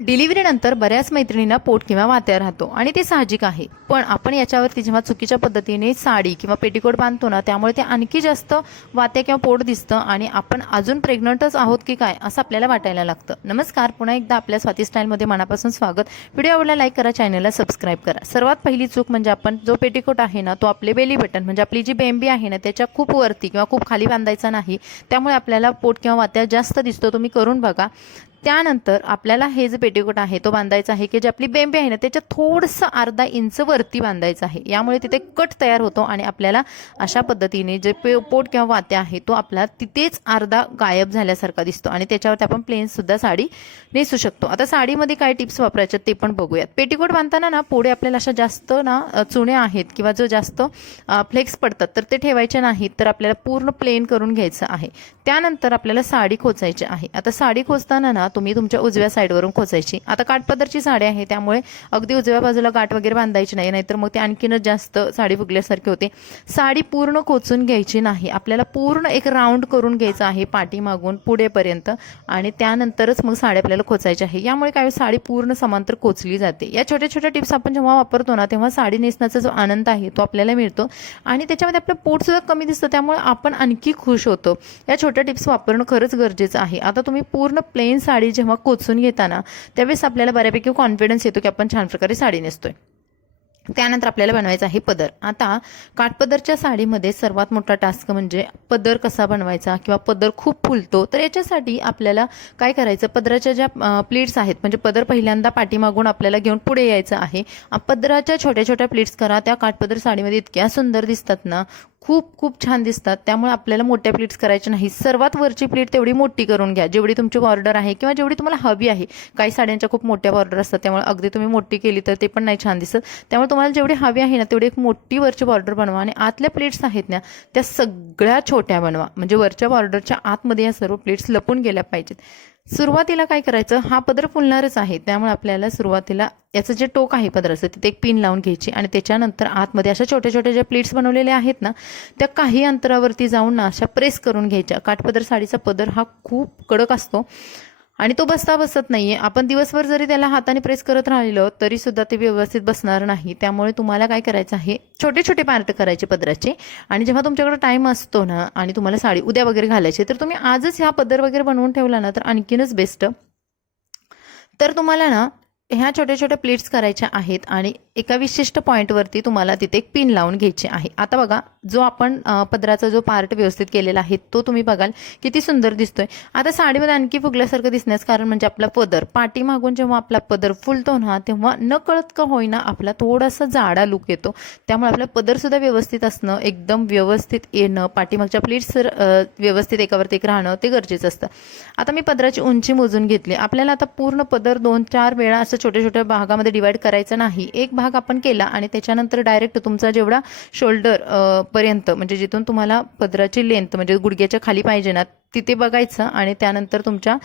डिलिव्हरीनंतर बऱ्याच मैत्रिणींना पोट किंवा वात्या राहतो आणि ते साहजिक आहे. पण आपण याच्यावरती जेव्हा चुकीच्या पद्धतीने साडी किंवा पेटीकोट बांधतो ना, त्यामुळे ते आणखी जास्त वात्या किंवा पोट दिसतं आणि आपण अजून प्रेग्नंटच आहोत की काय असं आपल्याला वाटायला लागतं. नमस्कार, पुन्हा एकदा आपल्या स्वाती स्टाईलमध्ये मनापासून स्वागत. व्हिडिओ आवडला लाईक करा, चॅनलला सबस्क्राईब करा. सर्वात पहिली चूक म्हणजे आपण जो पेटीकोट आहे ना, तो आपले बेली बटन म्हणजे आपली जी बेंबी आहे ना, त्याच्या खूप वरती किंवा खूप खाली बांधायचा नाही. त्यामुळे आपल्याला पोट किंवा वात्या जास्त दिसतो. तुम्ही करून बघा. त्यानंतर आपल्याला हे जे पेटीकोट आहे तो बांधायचा आहे की जे आपली बेंबी आहे ना, त्याच्या थोडंसं अर्धा इंच वरती बांधायचं आहे. यामुळे तिथे कट तयार होतो आणि आपल्याला अशा पद्धतीने जे पोट किंवा वात्या आहे तो आपला तिथेच अर्धा गायब झाल्यासारखा दिसतो आणि त्याच्यावरती आपण प्लेन सुद्धा साडी नेसू शकतो. आता साडीमध्ये काय टिप्स वापरायचे ते पण बघूयात. पेटीकोट बांधताना ना पुढे आपल्याला अशा जास्त ना चुण्या आहेत किंवा जो जास्त फ्लेक्स पडतात तर ते ठेवायचे नाहीत. तर आपल्याला पूर्ण प्लेन करून घ्यायचं आहे. त्यानंतर आपल्याला साडी खोचायची आहे. आता साडी खोचताना ना तुम्ही तुमच्या उजव्या साईडवरून खोचायची. आता काठपदरची साडी आहे त्यामुळे अगदी उजव्या बाजूला गाठ वगैरे बांधायची नाही, नाहीतर मग ते आणखीनच जास्त साडी फुगल्यासारखी होते. साडी पूर्ण खोचून घ्यायची नाही. आपल्याला पूर्ण एक राऊंड करून घ्यायचं आहे पाठीमागून पुढेपर्यंत आणि त्यानंतरच मग साडी आपल्याला खोचायची आहे. यामुळे काय साडी पूर्ण समांतर खोचली जाते. या छोट्या छोट्या टिप्स आपण जेव्हा वापरतो ना तेव्हा साडी नेसण्याचा जो आनंद आहे तो आपल्याला मिळतो आणि त्याच्यामध्ये आपलं पोट सुद्धा कमी दिसतं. त्यामुळे आपण आणखी खुश होतो. या छोट्या टिप्स वापरणं खरंच गरजेचं आहे. आता तुम्ही पूर्ण प्लेन साडी जेव्हा कोचून घेताना त्यावेळेस आपल्याला बऱ्यापैकी कॉन्फिडन्स येतो की आपण छान प्रकारे साडी नेसतोय. त्यानंतर आपल्याला बनवायचा आहे पदर. आता काठपदरच्या साडीमध्ये सर्वात मोठा टास्क म्हणजे पदर कसा बनवायचा किंवा पदर खूप फुलतो. तर याच्यासाठी आपल्याला काय करायचं, पदराच्या ज्या प्लीट्स आहेत म्हणजे पदर पहिल्यांदा पाठीमागून आपल्याला घेऊन पुढे यायचं आहे. पदराच्या छोट्या छोट्या प्लीट्स करा. त्या काठपदर साडीमध्ये इतक्या सुंदर दिसतात ना, खूप खूप छान दिसतात. त्यामुळे आपल्याला मोठ्या प्लीट्स करायच्या नाही. सर्वात वरची प्लीट तेवढी मोठी करून घ्या जेवढी तुमची ऑर्डर आहे किंवा जेवढी तुम्हाला हवी आहे. काही साड्यांच्या खूप मोठ्या ऑर्डर असतात त्यामुळे अगदी तुम्ही मोठी केली तर ते पण नाही छान दिसत. त्यामुळे तुम्हाला जेवढी हवी आहे ना तेवढी एक मोठी वरची बॉर्डर बनवा आणि आतल्या प्लेट्स आहेत ना त्या सगळ्या छोट्या बनवा. म्हणजे वरच्या बॉर्डरच्या आतमध्ये या सर्व प्लेट्स लपून गेल्या पाहिजेत. सुरुवातीला काय करायचं, हा पदर फुलणारच आहे त्यामुळे आपल्याला सुरुवातीला याचं जे टोक आहे पदराचं तिथे एक पिन लावून घ्यायची आणि त्याच्यानंतर आतमध्ये अशा छोट्या छोट्या ज्या प्लेट्स बनवलेल्या आहेत ना त्या काही अंतरावरती जाऊन ना अशा प्रेस करून घ्यायच्या. काठपदर साडीचा पदर हा खूप कडक असतो आणि तो बसत नाहीये. आपण दिवसभर जरी त्याला हाताने प्रेस करत राहिलो तरी सुद्धा ते व्यवस्थित बसणार नाही. त्यामुळे तुम्हाला काय करायचं आहे, छोटे छोटे पार्ट करायचे पदराचे आणि जेव्हा तुमच्याकडे टाइम असतो ना आणि तुम्हाला साडी उद्या वगैरे घालायची तर तुम्ही आजच ह्या पदर वगैरे बनवून ठेवला ना तर आणखीनच बेस्ट. तर तुम्हाला ना ह्या छोट्या छोट्या प्लेट्स करायच्या आहेत आणि एका विशिष्ट पॉईंटवरती तुम्हाला तिथे एक पिन लावून घ्यायची आहे. आता बघा जो आपण पदराचा जो पार्ट व्यवस्थित केलेला आहे तो तुम्ही बघाल किती सुंदर दिसतोय. आता साडीमध्ये आणखी फुगल्यासारखं दिसण्याचं कारण म्हणजे आपला पदर पाठीमागून जेव्हा आपला पदर फुलतो ना तेव्हा न कळत का होईना आपला थोडासा जाडा लुक येतो. त्यामुळे आपला पदर सुद्धा व्यवस्थित असणं, एकदम व्यवस्थित येणं, पाठीमागच्या प्लेट्स व्यवस्थित एकावरती एक राहणं ते गरजेचं असतं. आता मी पदराची उंची मोजून घेतली. आपल्याला आता पूर्ण पदर 2-4 वेळा असं छोट्या छोट्या भागामध्ये डिवाइड करायचं नाही. एक भाग आपण केला आणि त्याच्यानंतर डायरेक्ट तुमचा जेवढा शोल्डर पर्यंत म्हणजे जिथून तुम्हाला पदराची लेंथ म्हणजे गुडघ्याच्या खाली पाहिजे ना तिथे बघायचं आणि त्यानंतर तुमच्या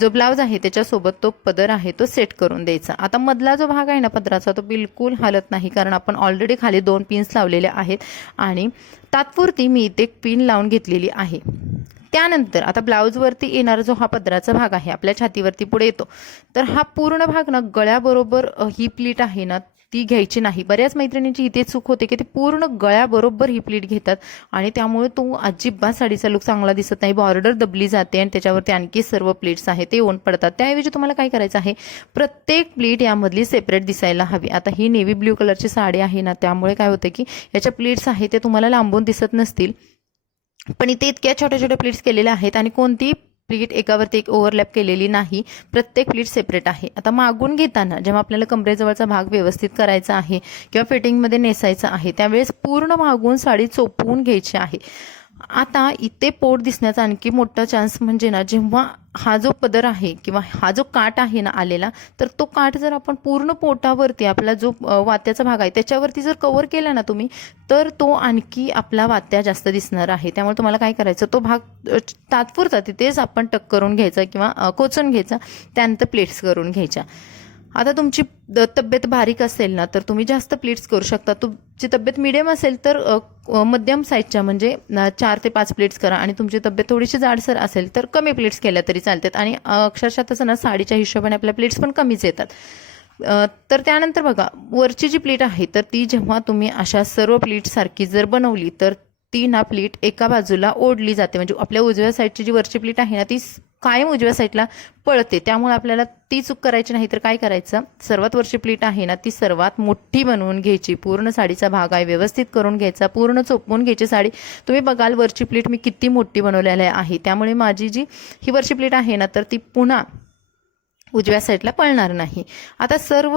जो ब्लाऊज आहे त्याच्यासोबत तो पदर आहे तो सेट करून द्यायचा. आता मधला जो भाग आहे ना पदराचा तो बिलकुल हलत नाही कारण आपण ऑलरेडी खाली 2 पिन्स लावलेले आहेत आणि तात्पुरती मी इथे एक पिन लावून घेतलेली आहे. त्यानंतर आता ब्लाऊजवरती येणारा जो हा पदराचा भाग आहे आपल्या छातीवरती पुढे येतो तर हा पूर्ण भाग ना गळ्याबरोबर ही प्लीट आहे ना ती घ्यायची नाही. बऱ्याच मैत्रिणींची इथे चूक होते की ते पूर्ण गळ्याबरोबर ही प्लीट घेतात आणि त्यामुळे तो अजिबात साडीचा लुक चांगला दिसत नाही. बॉर्डर दबली जाते आणि त्याच्यावरती आणखी सर्व प्लीट्स आहेत ते ओन पडतात. त्याऐवजी तुम्हाला काय करायचं आहे, प्रत्येक प्लीट यामधली सेपरेट दिसायला हवी. आता ही नेव्ही ब्ल्यू कलरची साडी आहे ना त्यामुळे काय होतं की याच्या प्लीट्स आहेत ते तुम्हाला लांबून दिसत नसतील पण इथे इतक्या छोट्या छोट्या प्लीट्स केलेल्या आहेत आणि कोणती प्लीट एकावरती एक ओव्हरलॅप केलेली नाही. प्रत्येक प्लीट सेपरेट आहे. आता मागून घेताना जेव्हा आपल्याला कमरेजवळचा भाग व्यवस्थित करायचा आहे किंवा फिटिंगमध्ये नेसायचा आहे त्यावेळेस पूर्ण मागून साडी चोपवून घ्यायची आहे. आता इथे पोट दिसण्याचा आणखी मोठा चान्स म्हणजे ना जेव्हा हा जो पदर आहे किंवा हा जो काठ आहे ना आलेला तर तो काठ जर आपण पूर्ण पोटावरती आपला जो वात्याचा भाग आहे त्याच्यावरती जर कव्हर केला ना तुम्ही तर तो आणखी आपला वात्या जास्त दिसणार आहे. त्यामुळे तुम्हाला काय करायचं, तो भाग तात्पुरता तिथेच आपण टक करून घ्यायचा किंवा कोचून घ्यायचा, त्यानंतर प्लेट्स करून घ्यायच्या. आता तुमची तब्येत बारीक असेल ना तर तुम्ही जास्त प्लीट्स करू शकता. तुमची तब्येत मिडियम असेल तर मध्यम साईजच्या म्हणजे 4 ते 5 प्लीट्स करा आणि तुमची तब्येत थोडीशी जाडसर असेल तर कमी प्लीट्स केल्या तरी चालतात. आणि अक्षरशः तसं ना साडीच्या हिशोबाने आपल्या प्लीट्स पण कमीच येतात. तर त्यानंतर बघा वरची जी प्लीट आहे तर ती जेव्हा तुम्ही अशा सर्व प्लीटसारखी जर बनवली तर ती ना प्लीट एका बाजूला ओढली जाते. म्हणजे आपल्या उजव्या साईडची जी वरची प्लीट आहे ना ती कायम उजव्या साईडला पळते. त्यामुळे आपल्याला ती चूक करायची नाही. तर काय करायचं, सर्वात वरची प्लीट आहे ना ती सर्वात मोठी बनवून घ्यायची. पूर्ण साडीचा भाग आहे व्यवस्थित करून घ्यायचा, पूर्ण चोपवून घ्यायची साडी. तुम्ही बघाल वरची प्लीट मी किती मोठी बनवलेली आहे. त्यामुळे माझी जी ही वरची प्लीट आहे ना तर ती पुन्हा उजव्या साईडला पळणार नाही. आता सर्व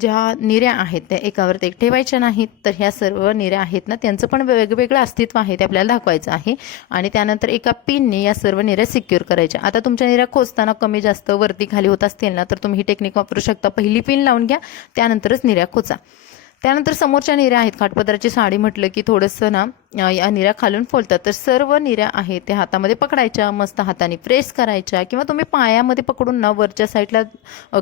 ज्या निऱ्या आहेत त्या एकावर एक ठेवायच्या नाहीत. तर ह्या सर्व निऱ्या आहेत ना त्यांचं पण वेगवेगळं अस्तित्व आहे ते आपल्याला दाखवायचं आहे. आणि त्यानंतर एका पिनने या सर्व निऱ्या सिक्युअर करायच्या. आता तुमच्या निऱ्या खोचताना कमी जास्त वरती खाली होत असतील ना तर तुम्ही ही टेक्निक वापरू शकता. पहिली पिन लावून घ्या, त्यानंतरच निऱ्या खोचा. त्यानंतर समोरच्या निऱ्या आहेत, काठपदराची साडी म्हटलं की थोडंसं ना या निऱ्या खालून फोलतात. तर सर्व निऱ्या आहेत त्या हातामध्ये पकडायच्या, मस्त हाताने प्रेस करायच्या किंवा तुम्ही पायामध्ये पकडून ना वरच्या साईडला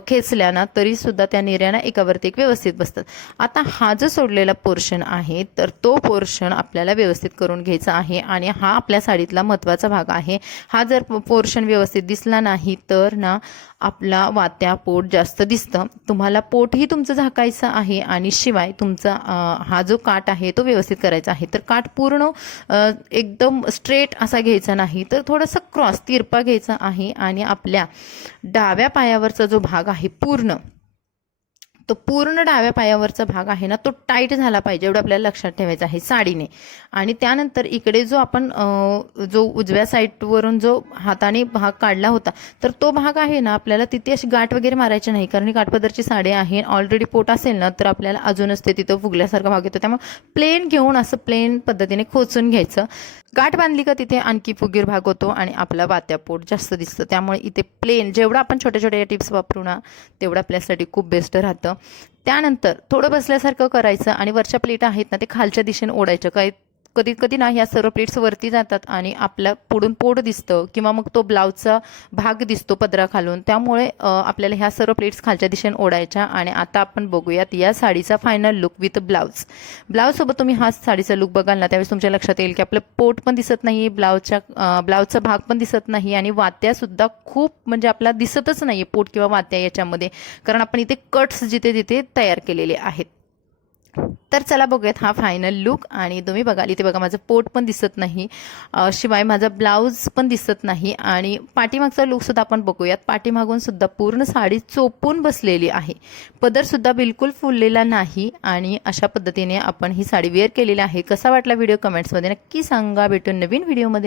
खेचल्या ना तरी सुद्धा त्या निऱ्या एकावरती एक व्यवस्थित बसतात. आता हा जो सोडलेला पोर्शन आहे तर तो पोर्शन आपल्याला व्यवस्थित करून घ्यायचा आहे. आणि हा आपल्या साडीतला महत्त्वाचा भाग आहे. हा जर पोर्शन व्यवस्थित दिसला नाही तर ना आपला वात्या पोट जास्त दिसतं. तुम्हाला पोटही तुमचं झाकायचं आहे आणि शिवाय तुमचा हा जो काठ आहे तो व्यवस्थित करायचा आहे. तर काठ पूर्ण एकदम स्ट्रेट असा घ्यायचा नाही तर थोडासा क्रॉस तिरपा घ्यायचा आहे. आणि आपल्या डाव्या पायावरचा जो भाग आहे तो पूर्ण डाव्या पायावरचा भाग आहे ना तो टाईट झाला पाहिजे, एवढं आपल्याला लक्षात ठेवायचं आहे साडीने. आणि त्यानंतर इकडे जो आपण जो उजव्या साईडवरून जो हाताने भाग काढला होता तर तो भाग आहे ना आपल्याला तिथे अशी गाठ वगैरे मारायची नाही. कारण ही काठपदरची साडी आहे, ऑलरेडी पोट असेल ना तर आपल्याला अजूनच ते तिथं फुगल्यासारखा भाग येतो. त्यामुळे प्लेन घेऊन असं प्लेन पद्धतीने खोचून घ्यायचं. गाठ बांधली का तिथे आणखी फुगीर भाग होतो आणि आपला वात्या पोट जास्त दिसतं. त्यामुळे इथे प्लेन जेवढं आपण छोट्या छोट्या टिप्स वापरू ना तेवढं आपल्यासाठी खूप बेस्ट राहतं. त्यानंतर थोडं बसल्यासारखं करायचं आणि वरच्या प्लेट आहेत ना ते खालच्या दिशेने ओढायच्या. काय कधी कधी ना ह्या सर्व प्लेट्स वरती जातात आणि आपल्या पुढून पोट दिसतं किंवा मग तो ब्लाऊजचा भाग दिसतो पदरा खालून. त्यामुळे आपल्याला ह्या सर्व प्लेट्स खालच्या दिशेने ओढायच्या. आणि आता आपण बघूयात या साडीचा फायनल लुक विथ ब्लाऊजसोबत तुम्ही हा साडीचा लुक बघाल ना त्यावेळेस तुमच्या लक्षात येईल की आपलं पोट पण दिसत नाही, ब्लाऊजचा भाग पण दिसत नाही आणि वात्यासुद्धा खूप म्हणजे आपला दिसतच नाही पोट किंवा वात्या याच्यामध्ये, कारण आपण इथे कट्स जिथे तिथे तयार केलेले आहेत. तर चला बघूयात हा फायनल लुक. आणि तुम्ही बघाल इथे बघा माझं पोट पण दिसत नाही, शिवाय माझा ब्लाऊज पण दिसत नाही. आणि पाठीमागचा लुकसुद्धा आपण बघूयात. पाठीमागून सुद्धा पूर्ण साडी चोपून बसलेली आहे, पदरसुद्धा बिलकुल फुललेला नाही. आणि अशा पद्धतीने आपण ही साडी वेअर केलेली आहे. कसा वाटला व्हिडिओ कमेंट्समध्ये नक्की सांगा. भेटून नवीन व्हिडिओमध्ये.